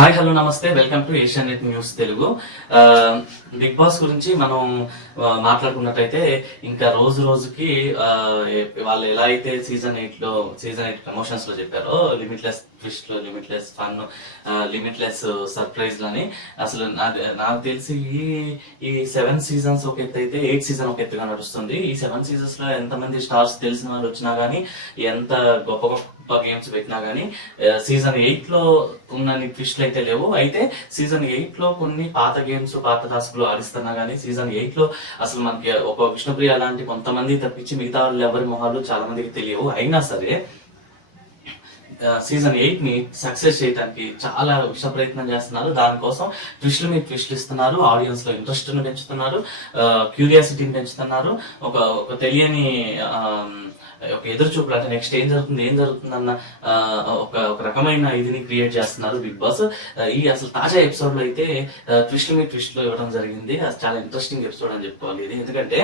Hi hello నమస్తే. Welcome to Asianet news Telugu. Bigg Boss గురించి మనం మాట్లాడుకున్నట్టయితే ఇంకా రోజు రోజుకి వాళ్ళు ఎలా అయితే సీజన్ ఎయిట్లో సీజన్ ఎయిట్ ప్రమోషన్స్లో చెప్పారో లిమిట్లెస్ ట్విస్ట్లో లిమిట్లెస్ ఫన్ లిమిట్లెస్ సర్ప్రైజ్ అని అసలు నాకు తెలిసి ఈ ఈ సెవెన్ సీజన్స్ ఒక ఎత్తు అయితే ఎయిట్ సీజన్ ఒక ఎత్తుగా నడుస్తుంది. ఈ సెవెన్ సీజన్స్లో ఎంతమంది స్టార్స్ తెలిసిన వాళ్ళు వచ్చినా కానీ ఎంత గొప్ప గొప్ప గేమ్స్ పెట్టినా గానీ సీజన్ ఎయిట్లో ఉన్న ట్విస్ట్లు అయితే లేవు. అయితే సీజన్ ఎయిట్లో కొన్ని పాత గేమ్స్ పాత టాస్క్లు ఆడిస్తున్నా గానీ సీజన్ ఎయిట్లో అసలు మనకి ఒక విష్ణుప్రియ లాంటి కొంతమంది తప్పించి మిగతా వాళ్ళు ఎవరి మొహాలు చాలా మందికి తెలియవు. అయినా సరే సీజన్ ఎయిట్ని సక్సెస్ చేయడానికి చాలా విష ప్రయత్నం చేస్తున్నారు. దానికోసం ట్విస్ట్లు మీద ట్విస్ట్లు ఇస్తున్నారు. ఆడియన్స్లో ఇంట్రెస్ట్ను పెంచుతున్నారు. క్యూరియాసిటీని పెంచుతున్నారు. ఒక ఒక తెలియని ఆ, ఒక ఎదురు చూపులు అంటే నెక్స్ట్ ఏం జరుగుతుంది ఏం జరుగుతుంది అన్న ఆ, ఒక ఒక రకమైన ఇదిని క్రియేట్ చేస్తున్నారు బిగ్ బాస్. ఈ అసలు తాజా ఎపిసోడ్లో అయితే ట్విస్ట్ని ట్విస్ట్లో ఇవ్వడం జరిగింది. అది చాలా ఇంట్రెస్టింగ్ ఎపిసోడ్ అని చెప్పుకోవాలి ఇది. ఎందుకంటే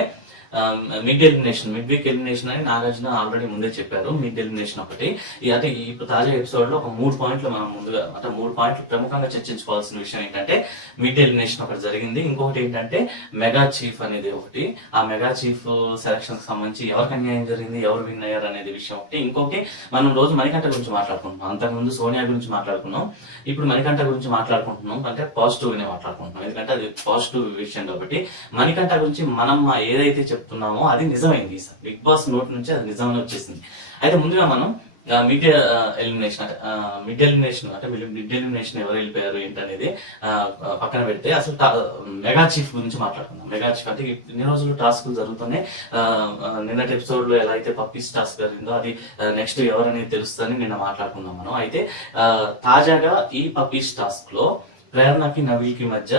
mid elimination mid week elimination అని నాగార్జున ఆల్రెడీ ముందే చెప్పారు. మిడ్ ఎలిమినేషన్ ఒకటి. ఈ అంటే ఇప్పుడు తాజా ఎపిసోడ్లో ఒక మూడు పాయింట్లు మనం ముందుగా అంటే మూడు పాయింట్లు ప్రముఖంగా చర్చించుకోవాల్సిన విషయం ఏంటంటే మిడ్ ఎలిమినేషన్ ఒకటి జరిగింది. ఇంకొకటి ఏంటంటే మెగా చీఫ్ అనేది ఒకటి. ఆ మెగా చీఫ్ సెలక్షన్కి సంబంధించి ఎవరికి అన్యాయం జరిగింది ఎవరు విన్ అయ్యారు అనేది విషయం ఒకటి. ఇంకొకటి మనం రోజు మణికంఠ గురించి మాట్లాడుకుంటున్నాం. అంతకుముందు సోనియా గురించి మాట్లాడుకున్నాం. ఇప్పుడు మణికంఠ గురించి మాట్లాడుకుంటున్నాం. అంటే పాజిటివ్ గానే మాట్లాడుకుంటున్నాం. ఎందుకంటే అది పాజిటివ్ విషయం కాబట్టి మణికంఠ గురించి మనం ఏదైతే చెప్తున్నామో అది నిజమైంది ఈసారి బిగ్ బాస్ నోట్ నుంచి అది నిజమని వచ్చేసింది. అయితే ముందుగా మనం మిడ్ ఎలిమినేషన్ మిడ్ ఎలిమినేషన్ అంటే మిడ్ ఎలిమినేషన్ ఎవరు వెళ్ళిపోయారు ఏంటనేది అనేది పక్కన పెడితే అసలు మెగా చీఫ్ గురించి మాట్లాడుకుందాం. మెగా చీఫ్ అంటే ఇన్ని రోజులు టాస్క్లు జరుగుతున్నాయి. నిన్నటి ఎపిసోడ్లో ఎలా అయితే పప్పీస్ టాస్క్ జరిగిందో అది నెక్స్ట్ ఎవరనేది తెలుస్తుందని నిన్న మాట్లాడుకున్నాం మనం. అయితే తాజాగా ఈ పప్పీస్ టాస్క్లో ప్రేరణకి నవీల్కి మధ్య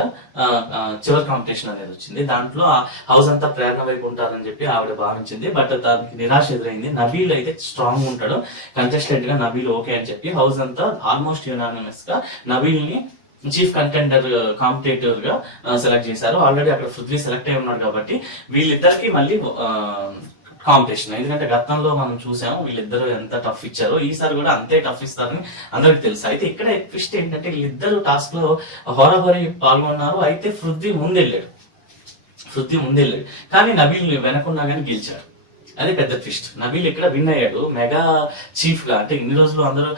చివరి కాంపిటీషన్ అనేది వచ్చింది. దాంట్లో ఆ హౌస్ అంతా ప్రేరణ వైపు ఉంటారని చెప్పి ఆవిడ భావించింది. బట్ దానికి నిరాశ ఎదురైంది. నవీల్ అయితే స్ట్రాంగ్ ఉంటాడు. కంటెస్టెంట్గా నవీల్ ఓకే అని చెప్పి హౌస్ అంతా ఆల్మోస్ట్ యునానిమస్గా నవీల్ని చీఫ్ కంటెండర్ కాంపిటేటర్గా సెలెక్ట్ చేశారు. ఆల్రెడీ అక్కడ పృథ్వీ సెలెక్ట్ అయి ఉన్నాడు కాబట్టి వీళ్ళిద్దరికి మళ్ళీ కాంపిటీషన్. ఎందుకంటే గతంలో మనం చూసాము వీళ్ళిద్దరు ఎంత టఫ్ ఇచ్చారో ఈసారి కూడా అంతే టఫ్ ఇస్తారని అందరికి తెలుసు. అయితే ఇక్కడ ట్విస్ట్ ఏంటంటే వీళ్ళిద్దరు టాస్క్లో హోరాహోరీ పాల్గొన్నారు. అయితే పృథ్వీ ముందెళ్ళాడు. పృథ్వీ ముందెళ్ళాడు. కానీ నబీల్ వెనకున్నా కానీ గెలిచాడు. అదే పెద్ద ట్విస్ట్ నవీల్ ఇక్కడ విన్ అయ్యాడు. మెగా చీఫ్గా అంటే ఇన్ని రోజులు అందరూ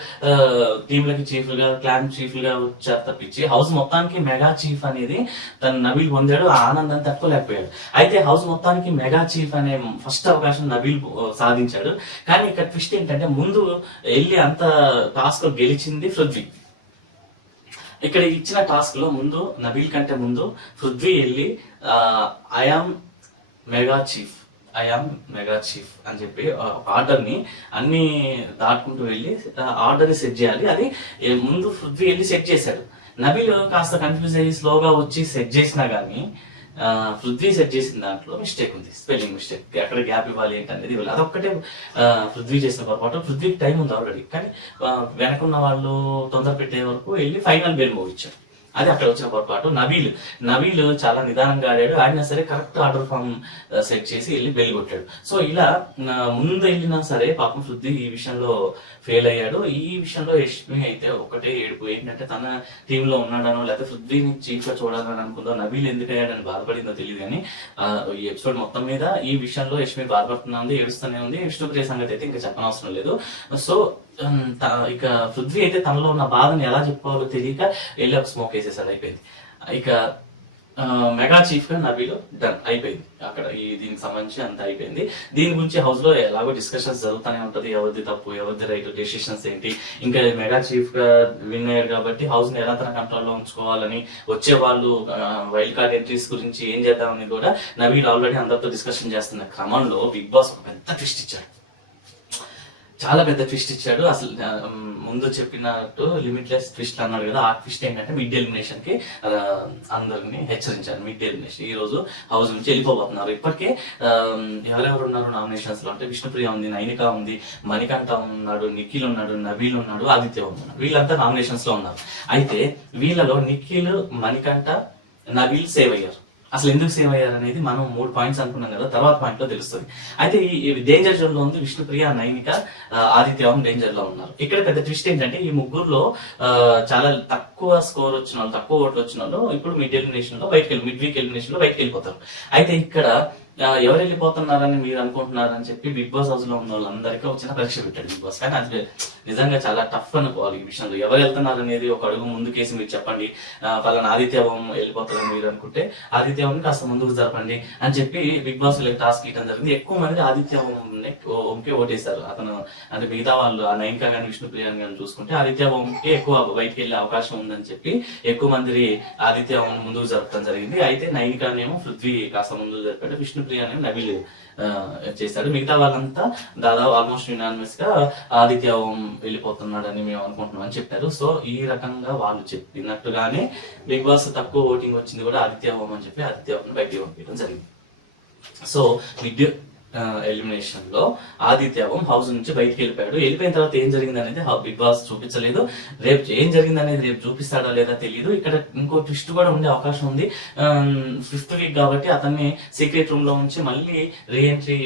టీంలకి చీఫ్గా క్లాన్ చీఫ్గా వచ్చారు తప్పించి హౌస్ మొత్తానికి మెగా చీఫ్ అనేది తను నవీల్ పొందాడు ఆ ఆనందాన్ని తట్టుకోలేకపోయాడు. అయితే హౌస్ మొత్తానికి మెగా చీఫ్ అనే ఫస్ట్ అవకాశం నబీల్ సాధించాడు. కానీ ఇక్కడ ట్విస్ట్ ఏంటంటే ముందు వెళ్ళి అంత టాస్క్ గెలిచింది పృథ్వీ. ఇక్కడ ఇచ్చిన టాస్క్లో ముందు నబీల్ కంటే ముందు పృథ్వీ వెళ్ళి I am mega chief. I am mega chief అని చెప్పి ఆర్డర్ని అన్ని దాటుకుంటూ వెళ్ళి ఆర్డర్ని సెట్ చేయాలి. అది ముందు పృథ్వీ వెళ్ళి సెట్ చేశాడు. నబీల్ కాస్త కన్ఫ్యూజ్ అయ్యి స్లోగా వచ్చి సెట్ చేసినా కానీ పృథ్వీ సెట్ చేసిన దాంట్లో మిస్టేక్ ఉంది. స్పెల్లింగ్ మిస్టేక్ ఎక్కడ గ్యాప్ ఇవ్వాలి ఏంటి అనేది ఇవ్వాలి. అదొక్కటే పృథ్వీ చేసిన పొరపాటు. పృథ్వీకి టైం ఉంది ఆల్రెడీ కానీ వెనకున్న వాళ్ళు తొందర పెట్టే వరకు వెళ్ళి ఫైనల్ బెల్ మోగించారు అది అక్కడ వచ్చిన పొరపాటు నబీల్ నబీల్ చాలా నిదానంగా ఆడాడు. ఆడినా సరే కరెక్ట్ ఆర్డర్ ఫామ్ సెట్ చేసి వెళ్ళి బెల్ కొట్టాడు. సో ఇలా ముందు వెళ్ళినా సరే పాపం శుద్ధి ఈ విషయంలో ఫెయిల్ అయ్యాడు. ఈ విషయంలో యష్మి అయితే ఒకటే ఏడుపు. ఏంటంటే తన టీమ్లో ఉన్నాడనో లేకపోతే శుద్ధిని చీఫ్గా చూడాలని అనుకుందో నబీల్ ఎందుకు అయ్యాడని బాధపడిందో తెలియదు కానీ ఈ ఎపిసోడ్ మొత్తం మీద ఈ విషయంలో యష్మి బాధపడుతున్నా ఉంది ఏడుస్తూనే ఉంది. విష్ణుప్రియ సంగతి అయితే ఇంకా చెప్పనవసరం లేదు. సో ఇక పృథ్వీ అయితే తనలో ఉన్న బాధను ఎలా చెప్పుకోవాలో తెలియక వెళ్ళి ఒక స్మోక్ వేసేసాను అయిపోయింది. ఇక మెగా చీఫ్గా నవీలో డన్ అయిపోయింది. అక్కడ ఈ దీనికి సంబంధించి అంత అయిపోయింది. దీని గురించి హౌస్లో ఎలాగో డిస్కషన్స్ జరుగుతూనే ఉంటది. ఎవరిది తప్పు ఎవరిది రైట్ డెసిషన్స్ ఏంటి? ఇంకా మెగా చీఫ్గా విన్ అయ్యారు కాబట్టి హౌస్ని ఎలా తన కంట్రోల్లో ఉంచుకోవాలని వచ్చే వాళ్ళు వైల్డ్ కార్డ్ ఎంట్రీస్ గురించి ఏం చేద్దామని కూడా నవీల్ ఆల్రెడీ అందరితో డిస్కషన్ చేస్తున్న క్రమంలో బిగ్ బాస్ ఒక పెద్ద ట్విస్ట్ ఇచ్చాడు. చాలా పెద్ద ట్విస్ట్ ఇచ్చాడు. అసలు ముందు చెప్పినట్టు లిమిట్లెస్ ట్విస్ట్ అన్నాడు కదా ఆ ట్విస్ట్ ఏంటంటే మిడ్ ఎలిమినేషన్కి అందరిని హెచ్చరించారు. మిడ్ ఎలిమినేషన్ ఈ రోజు హౌస్ నుంచి వెళ్ళిపోబోతున్నారు. ఇప్పటికే ఎవరెవరు ఉన్నారు నామినేషన్స్లో? అంటే విష్ణుప్రియ ఉంది నైనిక ఉంది మణికంఠ ఉన్నాడు నిఖిల్ ఉన్నాడు నబీల్ ఉన్నాడు ఆదిత్య ఉన్నాడు. వీళ్ళంతా నామినేషన్స్లో ఉన్నారు. అయితే వీళ్ళలో నిఖిల్ మణికంఠ నబీల్ సేవ్ అయ్యారు. అసలు ఎందుకు సేవ్ అయ్యారు అనేది మనం మూడు పాయింట్స్ అనుకున్నాం కదా తర్వాత పాయింట్లో తెలుస్తుంది. అయితే ఈ డేంజర్ జోన్లో ఉంది విష్ణుప్రియ నైనిక ఆదిత్యవం డేంజర్లో ఉన్నారు. ఇక్కడ పెద్ద ట్విస్ట్ ఏంటంటే ఈ ముగ్గురులో చాలా తక్కువ స్కోర్ వచ్చిన వాళ్ళు తక్కువ ఓట్లు వచ్చిన వాళ్ళు ఇప్పుడు మిడ్ ఎలిమినేషన్లో బయటకు వెళ్ళి మిడ్ వీక్ ఎలిమినేషన్లో బయటకు వెళ్ళిపోతారు. అయితే ఇక్కడ ఎవరు వెళ్ళిపోతున్నారని మీరు అనుకుంటున్నారని చెప్పి బిగ్ బాస్ హౌస్లో ఉన్న వాళ్ళందరికీ ఒక చిన్న పరీక్ష పెట్టాడు బిగ్ బాస్ కానీ అది నిజంగా చాలా టఫ్ అనుకోవాలి ఈ విషయంలో. ఎవరు వెళ్తున్నారు అనేది ఒక అడుగు ముందుకేసి మీరు చెప్పండి. ఆ, ఆదిత్యవం వెళ్ళిపోతారని మీరు అనుకుంటే ఆదిత్యవం కాస్త ముందుకు జరపండి అని చెప్పి బిగ్ బాస్ టాస్క్ ఇవ్వడం జరిగింది. ఎక్కువ మంది ఆదిత్యవం ఓంకే ఓటేశారు. అతను అంటే మిగతా వాళ్ళు ఆ నైన్కా కానీ విష్ణుప్రియ కానీ చూసుకుంటే ఆదిత్య ఓంకి ఎక్కువ బయటికి వెళ్ళే అవకాశం ఉందని చెప్పి ఎక్కువ మంది ఆదిత్య ముందుకు జరపడం జరిగింది. అయితే నైనికానేమో పృథ్వీ కాస్త ముందుకు జరిపాడు. విష్ణుప్రియ అనేమో నవీల్ చేశాడు. మిగతా వాళ్ళంతా దాదాపు ఆల్మోస్ట్ యునానిమస్గా ఆదిత్య ఓం వెళ్ళిపోతున్నాడని మేము అనుకుంటున్నాం అని చెప్పారు. సో ఈ రకంగా వాళ్ళు చెప్పినట్టుగానే బిగ్ బాస్ తక్కువ ఓటింగ్ వచ్చింది కూడా ఆదిత్య ఓం అని చెప్పి ఆదిత్య ఓం బయటికి పంపించడం జరిగింది. సో విద్యుత్ ఎలిమినేషన్లో ఆదిత్య ఓం హౌస్ నుంచి బయటికి వెళ్ళిపోయాడు. వెళ్ళిపోయిన తర్వాత ఏం జరిగింది అనేది బిగ్ బాస్ చూపించలేదు. రేపు ఏం జరిగింది అనేది రేపు చూపిస్తాడా లేదా తెలియదు ఇక్కడ ఇంకో ట్విస్ట్ కూడా ఉండే అవకాశం ఉంది. ఫిఫ్త్ వీక్ కాబట్టి అతన్ని సీక్రెట్ రూమ్లో ఉంచి మళ్ళీ రీఎంట్రీ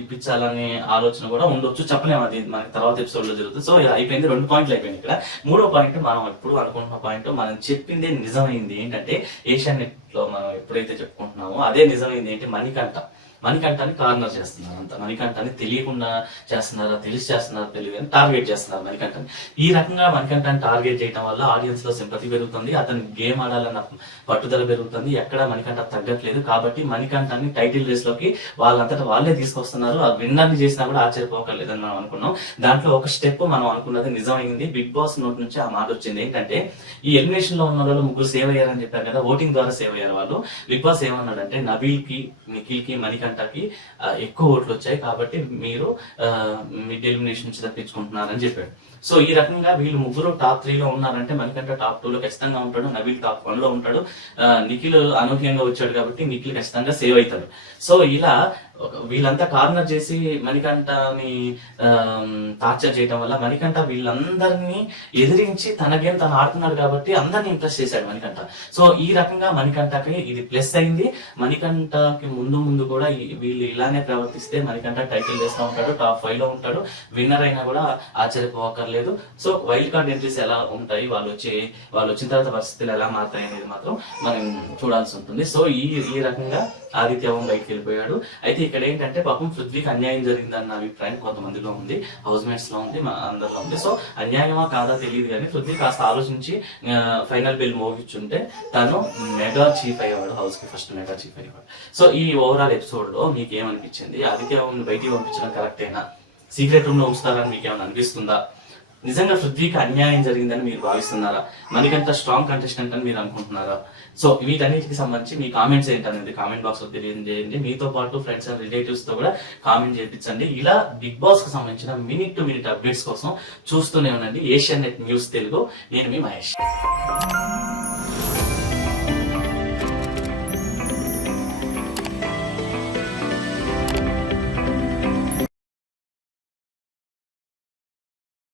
ఇప్పించాలనే ఆలోచన కూడా ఉండొచ్చు. చెప్పలేము అది మనకి తర్వాత ఎపిసోడ్లో జరుగుతుంది. సో అయిపోయింది. రెండు పాయింట్లు అయిపోయింది ఇక్కడ. మూడో పాయింట్ మనం ఎప్పుడు అనుకుంటున్న పాయింట్ మనం చెప్పిందే నిజమైంది ఏంటంటే ఏషియా నెట్ లో మనం ఎప్పుడైతే చెప్పుకుంటున్నామో అదే నిజమైంది ఏంటి? మణికంఠ. మణికంఠాన్ని కార్నర్ చేస్తున్నారు అంత. మణికంఠాన్ని తెలియకుండా చేస్తున్నారా? తెలిసి చేస్తున్నారా తెలియదు అని టార్గెట్ చేస్తున్నారు మణికంఠని ఈ రకంగా మణికంఠాన్ని టార్గెట్ చేయడం వల్ల ఆడియన్స్లో సింపతి పెరుగుతుంది అతని గేమ్ ఆడాలన్న పట్టుదల పెరుగుతుంది ఎక్కడ మణికంఠ తగ్గట్లేదు. కాబట్టి మణికంఠాన్ని టైటిల్ రేస్లోకి వాళ్ళంతటా వాళ్ళే తీసుకొస్తున్నారు. ఆ విన్నర్ని చేసినా కూడా ఆశ్చర్యపోకర్లేదని మనం అనుకున్నాం. దాంట్లో ఒక స్టెప్ మనం అనుకున్నది నిజమైంది. బిగ్ బాస్ నోట్ నుంచి ఆ మాట వచ్చింది. ఏంటంటే ఈ ఎలిమినేషన్లో ఉన్న వాళ్ళు ముగ్గురు సేవ్ అయ్యారని చెప్పారు కదా. ఓటింగ్ ద్వారా సేవ్ అయ్యారు వాళ్ళు. బిగ్ బాస్ ఏమన్నాడంటే నబీల్కి నిఖిల్కి మణికంఠకి కి ఎక్కువ ఓట్లు వచ్చాయి కాబట్టి మీరు మిడ్ ఎలిమినేషన్ నుంచి తప్పించుకుంటున్నారని చెప్పాడు. సో ఈ రకంగా వీళ్ళు ముగ్గురు టాప్ త్రీ లో ఉన్నారంటే మణికంఠ టాప్ టూ లో ఖచ్చితంగా ఉంటాడు నబీల్ టాప్ వన్లో ఉంటాడు. ఆ, నిఖిల్ అనూహ్యంగా వచ్చాడు కాబట్టి నిఖిల్ ఖచ్చితంగా సేవ్ అవుతాడు. సో ఇలా వీళ్ళంతా కార్నర్ చేసి మణికంఠని టార్చర్ చేయటం వల్ల మణికంఠ వీళ్ళందరినీ ఎదిరించి తన గేమ్ తను ఆడుతున్నాడు కాబట్టి అందరిని ఇంప్రెస్ చేశాడు మణికంఠ. సో ఈ రకంగా మణికంఠకి ఇది ప్లస్ అయింది. మణికంఠకి ముందు ముందు కూడా వీళ్ళు ఇలానే ప్రవర్తిస్తే మణికంఠ టైటిల్ చేస్తూ ఉంటాడు టాప్ ఫైవ్లో ఉంటాడు. విన్నర్ అయినా కూడా ఆశ్చర్యపోకర్లేదు సో వైల్డ్ కార్డ్ ఎంట్రీస్ ఎలా ఉంటాయి వాళ్ళు వచ్చి వాళ్ళు వచ్చిన తర్వాత పరిస్థితులు ఎలా మారుతాయి అనేది మాత్రం మనం చూడాల్సి ఉంటుంది. సో ఈ ఈ రకంగా ఆదిత్యవం బయటకు వెళ్ళిపోయాడు. అయితే ఇక్కడ ఏంటంటే పాపం పృథ్వీకి అన్యాయం జరిగిందన్న అభిప్రాయం కొంతమందిలో ఉంది. హౌస్ మేట్స్లో ఉంది మా అందరిలో ఉంది. సో అన్యాయమా కాదా తెలియదు కానీ పృథ్వీ కాస్త ఆలోచించి ఫైనల్ బిల్ మోగించుంటే తను మెగా చీఫ్ అయ్యేవాడు హౌస్కి ఫస్ట్ మెగా చీఫ్ అయ్యేవాడు. సో ఈ ఓవరాల్ ఎపిసోడ్లో మీకు ఏమనిపించింది ఆదిత్యవం బయటికి పంపించడం కరెక్టేనా సీక్రెట్ రూమ్లో ఉంచుతారని మీకు ఏమైనా అనిపిస్తుందా? నిజంగా పృథ్వీకి అన్యాయం జరిగిందని మీరు భావిస్తున్నారా? మనకంత స్ట్రాంగ్ కంటెస్టెంట్ అని మీరు అనుకుంటున్నారా? సో వీటన్నిటికి సంబంధించి మీ కామెంట్స్ ఏంటనేది కామెంట్ బాక్స్లో తెలియజేయండి. మీతో పాటు ఫ్రెండ్స్ అండ్ రిలేటివ్స్తో కూడా కామెంట్ చేయించండి ఇలా బిగ్ బాస్కు సంబంధించిన మినిట్ టు మినిట్ అప్డేట్స్ కోసం చూస్తూనే ఉండండి. Asianet news Telugu. నేను మీ మహేష్.